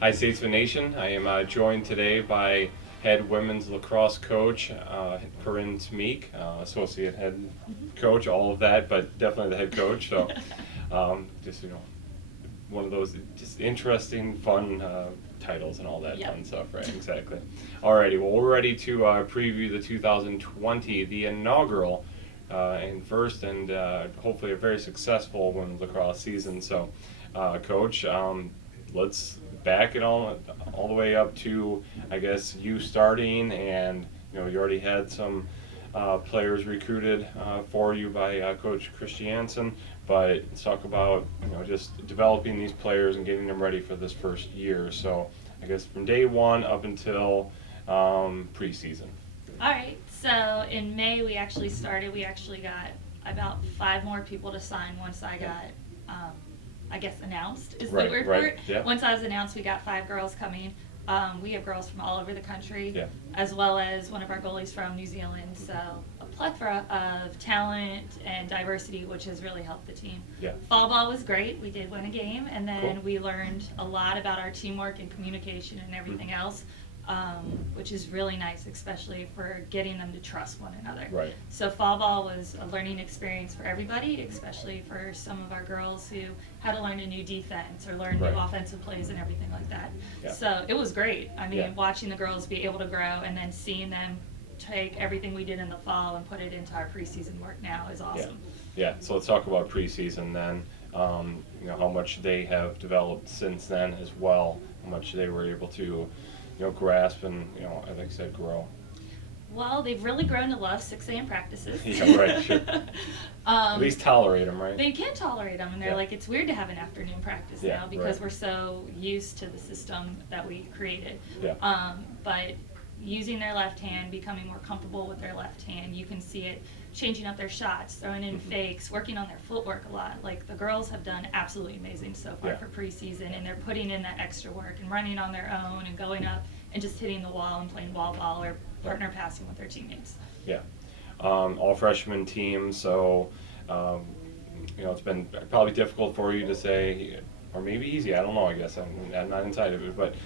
Hi, Statesman Nation. I am joined today by head women's lacrosse coach Corrine Smeak, associate head coach, all of that, but definitely the head coach. So, just one of those just interesting, fun titles and all that Yep. fun stuff, right? Exactly. Alrighty, well, we're ready to preview the 2020, the inaugural and first and hopefully a very successful women's lacrosse season. So, Coach, let's back it all the way up to, I guess, you starting, and you already had some players recruited for you by Coach Christiansen. But let's talk about just developing these players and getting them ready for this first year. So I guess from day one up until preseason. All right. So in May we actually started. We actually got about 5 more people to sign once I got, I guess, announced is Right, the word right, for it. yeah. Once I was announced, we got 5 girls coming. We have girls from all over the country, Yeah. as well as one of our goalies from New Zealand. So a plethora of talent and diversity, which has really helped the team. Yeah. Fall ball was great. We did win a game, and then Cool. we learned a lot about our teamwork and communication and everything else. Which is really nice, especially for getting them to trust one another. Right. So fall ball was a learning experience for everybody, especially for some of our girls who had to learn a new defense or learn Right. new offensive plays and everything like that. Yeah. So it was great. I mean, Yeah. watching the girls be able to grow and then seeing them take everything we did in the fall and put it into our preseason work now is awesome. Yeah. So let's talk about preseason then. How much they have developed since then as well. How much they were able to, grasp and like I said, grow. Well, they've really grown to love 6 a.m. practices. Yeah, right, sure. At least tolerate them, right? They can tolerate them, and they're Yeah. like, it's weird to have an afternoon practice Yeah, now because right. we're so used to the system that we created. Yeah. But using their left hand, becoming more comfortable with their left hand, you can see it changing up their shots, throwing in fakes, working on their footwork a lot. Like, the girls have done absolutely amazing so far Yeah. for preseason, and they're putting in that extra work and running on their own and going up and just hitting the wall and playing wall ball or partner passing with their teammates. Yeah. All freshman team, so it's been probably difficult for you to say, or maybe easy. I don't know. I guess I'm not inside of it, but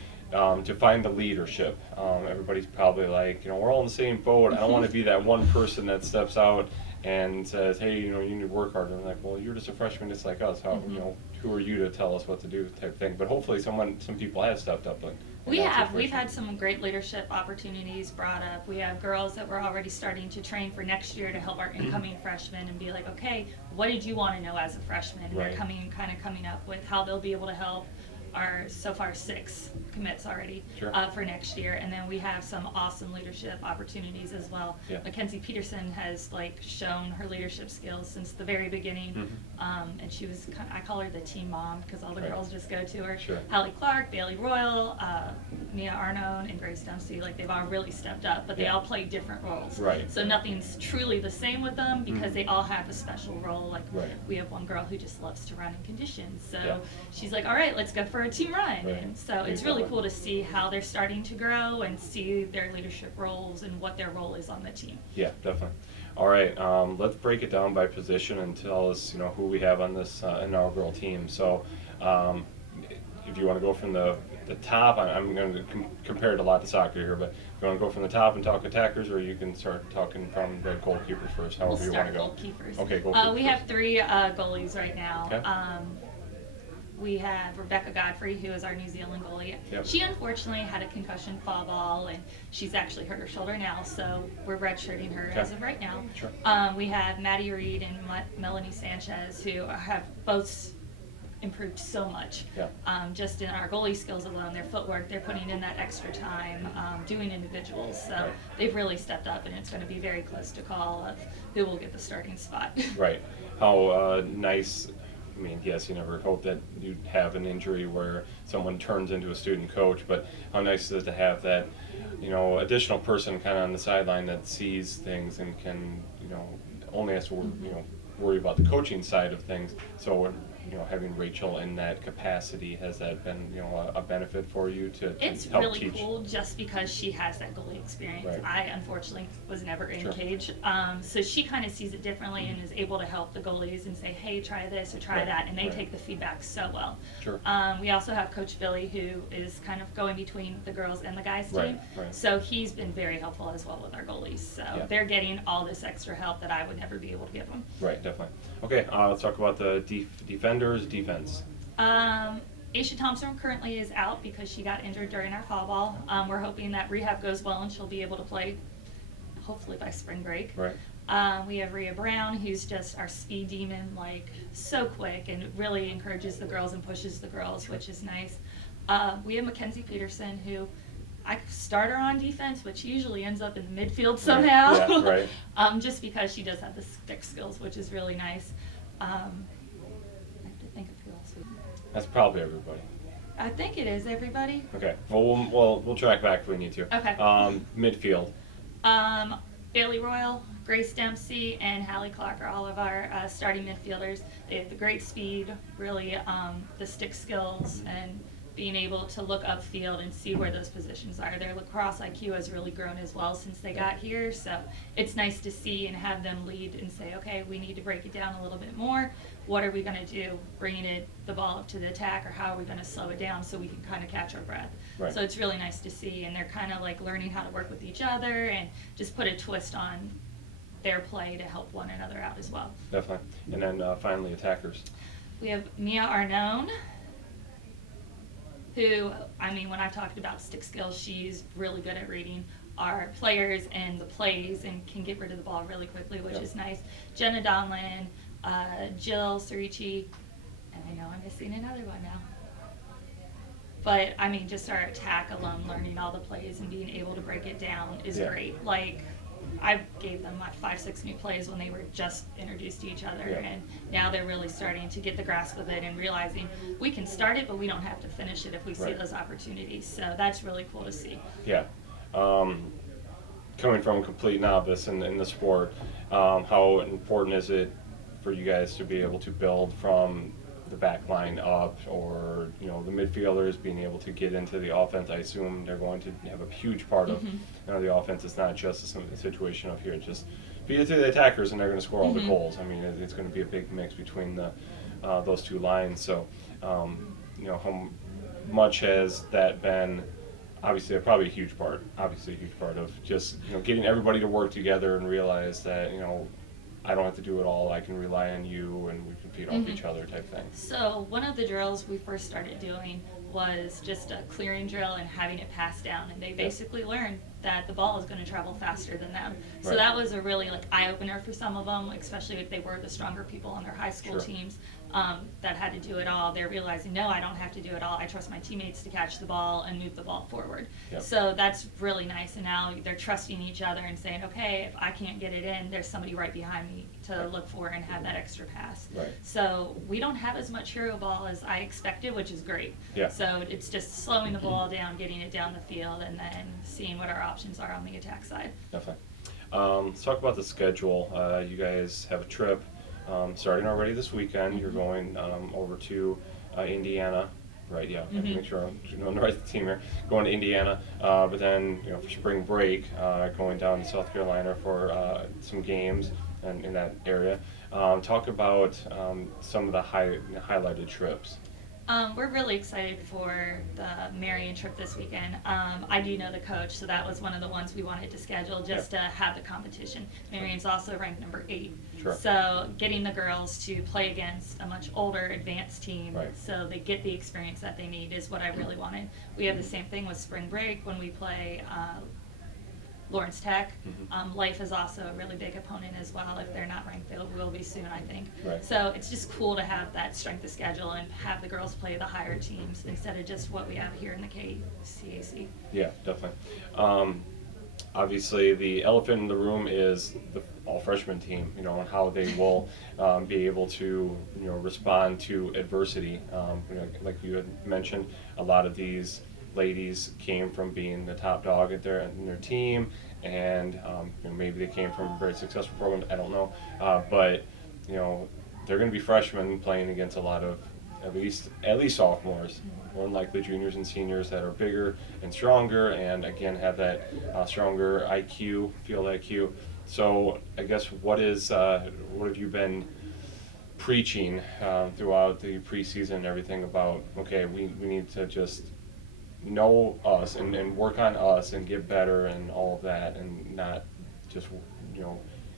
to find the leadership. Everybody's probably like, we're all in the same boat. I don't want to be that one person that steps out and says, hey, you need to work harder. I'm like, well, you're just a freshman just like us. How, who are you to tell us what to do, type thing. But hopefully some people have stepped up. We have. We've had some great leadership opportunities brought up. We have girls that we're already starting to train for next year to help our incoming freshmen and be like, okay, what did you want to know as a freshman? Right. They're coming up with how they'll be able to help our so far 6 commits already Sure. For next year, and then we have some awesome leadership opportunities as well. Yeah. Mckenzie Peterson has shown her leadership skills since the very beginning, and she was I call her the team mom because all the Right. girls just go to her. Sure. Hallie Clark, Bailey Royal, Mia Arnone, and Grace Dempsey, they've all really stepped up, but they Yeah. all play different roles. Right. So nothing's truly the same with them because they all have a special role. Like, Right. we have one girl who just loves to run in conditions, so Yeah. she's like, all right, let's go for a team run. Right. And so it's really cool to see how they're starting to grow and see their leadership roles and what their role is on the team. Yeah, definitely. All right, let's break it down by position and tell us, who we have on this inaugural team. So, if you want to go from the top, I'm going to compare it a lot to soccer here, but if you want to go from the top and talk attackers, or you can start talking from the goalkeepers first, however We'll you want start to go. goalkeepers. Okay, goalkeepers We first. have 3 goalies right now. Okay. We have Rebecca Godfrey, who is our New Zealand goalie. Yep. She unfortunately had a concussion fall ball, and she's actually hurt her shoulder now, so we're redshirting her Okay. as of right now. Sure. We have Maddie Reed and Melanie Sanchez, who have both improved so much. Yeah. Just in our goalie skills alone, their footwork, they're putting in that extra time, doing individuals. So Right. they've really stepped up, and it's going to be very close to call of who will get the starting spot. Right. How nice. I mean, yes, you never hope that you'd have an injury where someone turns into a student coach, but how nice is it to have that, additional person kind of on the sideline that sees things and can, only has to, worry about the coaching side of things. So having Rachel in that capacity, has that been a benefit for you to It's help really teach? cool just because she has that goalie experience. Right. I unfortunately was never in Sure. cage, so she kind of sees it differently and is able to help the goalies and say, hey, try this or try Right, that, and they right. take the feedback so well. Sure. We also have Coach Billy, who is kind of going between the girls and the guys team, Right, right. so he's been very helpful as well with our goalies. So Yeah. they're getting all this extra help that I would never be able to give them. Right, definitely. Okay, let's talk about the defenders, defense. Aisha Thompson currently is out because she got injured during our fall ball. We're hoping that rehab goes well and she'll be able to play hopefully by spring break. Right. We have Rio Brown, who's just our speed demon, like so quick and really encourages the girls and pushes the girls, which is nice. We have Mckenzie Peterson, who I start her on defense, but she usually ends up in the midfield somehow. Yeah, right. Just because she does have the stick skills, which is really nice. I have to think of who else. That's probably everybody. I think it is everybody. Okay. Well, we'll track back if we need to. Okay. Midfield. Bailey Royal, Grace Dempsey, and Hallie Clark are all of our starting midfielders. They have the great speed, really the stick skills, and being able to look upfield and see where those positions are. Their lacrosse IQ has really grown as well since they got here, so it's nice to see and have them lead and say, okay, we need to break it down a little bit more. What are we going to do, bringing the ball up to the attack, or how are we going to slow it down so we can kind of catch our breath? Right. So it's really nice to see, and they're kind of like learning how to work with each other and just put a twist on their play to help one another out as well. Definitely. And then finally, attackers. We have Mia Arnone, who, I mean, when I talked about stick skills, she's really good at reading our players and the plays and can get rid of the ball really quickly, which is nice. Jenna Donlan, Jill Cerici, and I know I'm missing another one now. But, I mean, just our attack alone, learning all the plays and being able to break it down is great. Like, I gave them like 5-6 new plays when they were just introduced to each other, and now they're really starting to get the grasp of it and realizing we can start it, but we don't have to finish it if we see those opportunities. So that's really cool to see. Yeah. Coming from a complete novice in the sport, how important is it for you guys to be able to build from the back line up, or the midfielders being able to get into the offense? I assume they're going to have a huge part of the offense. It's not just a situation of here, just feed it to the attackers and they're going to score all the goals. I mean, it's going to be a big mix between those two lines. So, how much has that been? Obviously, probably a huge part. Obviously, a huge part of just getting everybody to work together and realize that I don't have to do it all. I can rely on you, and we can feed off each other, type thing. So one of the drills we first started doing was just a clearing drill and having it passed down, and they basically learned that the ball is going to travel faster than them. So that was a really eye opener for some of them, especially if they were the stronger people on their high school teams that had to do it all. They're realizing, no, I don't have to do it all. I trust my teammates to catch the ball and move the ball forward. So that's really nice, and now they're trusting each other and saying, okay, if I can't get it in, there's somebody right behind me to look for and have that extra pass. So we don't have as much hero ball as I expected, which is great. So it's just slowing the ball down, getting it down the field, and then seeing what our options are on the attack side. Definitely. Let's talk about the schedule. You guys have a trip starting already this weekend. You're going over to Indiana, right? Yeah, I have to make sure I'm on the right team here. Going to Indiana, but then for spring break, going down to South Carolina for some games and in that area. Talk about some of the highlighted trips. We're really excited for the Marion Trip this weekend. I do know the coach, so that was one of the ones we wanted to schedule just to have the competition. Marion's also ranked number 8. So getting the girls to play against a much older, advanced team so they get the experience that they need is what I really wanted. We have the same thing with spring break when we play Lawrence Tech. Life is also a really big opponent as well. If they're not ranked, they will be soon, I think. So it's just cool to have that strength of schedule and have the girls play the higher teams instead of just what we have here in the KCAC. Yeah, definitely. Obviously, the elephant in the room is the all-freshman team, and how they will be able to, respond to adversity. Like you had mentioned, a lot of these ladies came from being the top dog in their team, and maybe they came from a very successful program. I don't know, but they're going to be freshmen playing against a lot of at least sophomores, more than likely juniors and seniors that are bigger and stronger, and again have that stronger IQ, field IQ. So I guess what have you been preaching throughout the preseason and everything about? Okay, we need to just know us and work on us and get better and all of that, and not just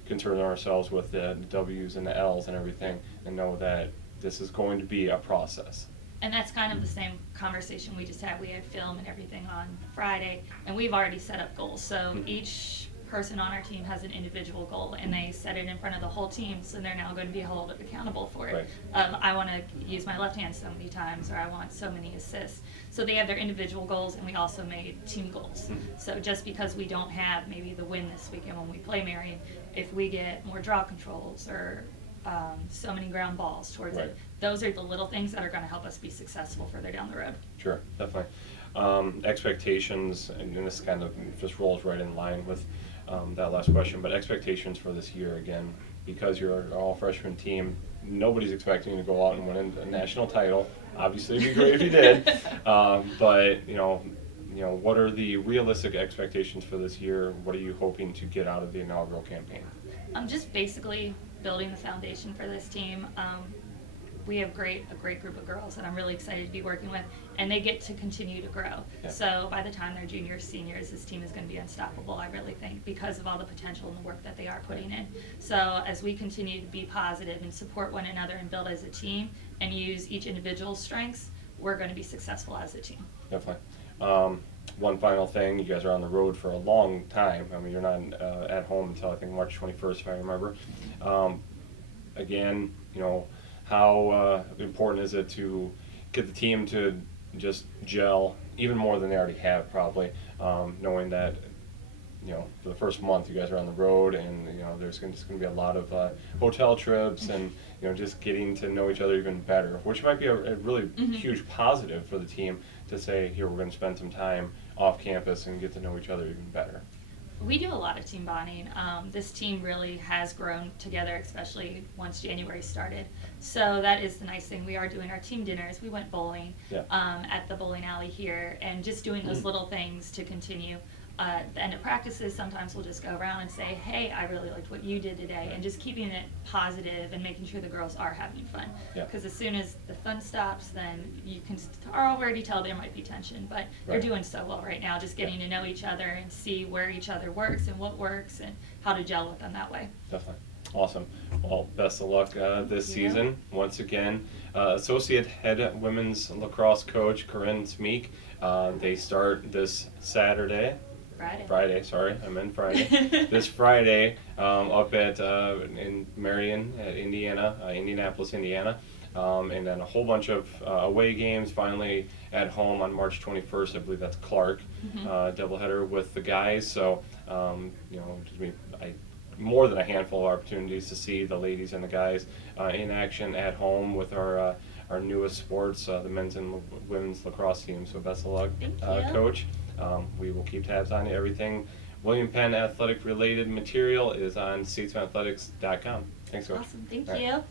concern ourselves with the W's and the L's and everything, and know that this is going to be a process. And that's kind of the same conversation we just had. We had film and everything on Friday, and we've already set up goals. So each person on our team has an individual goal, and they set it in front of the whole team, so they're now going to be held accountable for it. Right. I want to use my left hand so many times, or I want so many assists. So they have their individual goals, and we also made team goals. So just because we don't have maybe the win this weekend when we play Marion, if we get more draw controls or so many ground balls towards Right. it, those are the little things that are going to help us be successful further down the road. Sure, definitely. Expectations, and this kind of just rolls right in line with that last question, but expectations for this year, again, because you're an all-freshman team, nobody's expecting you to go out and win a national title. Obviously, it'd be great if you did, but what are the realistic expectations for this year? What are you hoping to get out of the inaugural campaign? Just basically building the foundation for this team. We have a great group of girls that I'm really excited to be working with, and they get to continue to grow. Yeah. So by the time they're juniors, seniors, this team is going to be unstoppable, I really think, because of all the potential and the work that they are putting in. So as we continue to be positive and support one another and build as a team and use each individual's strengths, we're going to be successful as a team. Definitely. One final thing, you guys are on the road for a long time. I mean, you're not at home until I think March 21st, if I remember. Again, how important is it to get the team to just gel even more than they already have, probably, knowing that for the first month you guys are on the road, and there's just going to be a lot of hotel trips and just getting to know each other even better, which might be a really huge positive for the team to say, here, we're going to spend some time off campus and get to know each other even better. We do a lot of team bonding. This team really has grown together, especially once January started. So that is the nice thing. We are doing our team dinners. We went bowling at the bowling alley here, and just doing those little things to continue. At the end of practices, sometimes we'll just go around and say, hey, I really liked what you did today, and just keeping it positive and making sure the girls are having fun. Because as soon as the fun stops, then you can already tell there might be tension, but they're doing so well right now, just getting to know each other and see where each other works and what works and how to gel with them that way. Definitely. Awesome. Well, best of luck this season. Once again, Associate Head Women's Lacrosse Coach Corrine Smeak. They start this Saturday. Friday, sorry, I meant Friday. This Friday, up at in Marion, Indianapolis, Indiana, and then a whole bunch of away games. Finally, at home on March 21st, I believe that's Clark, doubleheader with the guys. So, more than a handful of opportunities to see the ladies and the guys in action at home with our newest sports, the men's and women's lacrosse team. So best of luck, Coach. We will keep tabs on it. Everything William Penn athletic related material is on statesmanathletics.com. Thanks, Coach. Awesome. Thank you.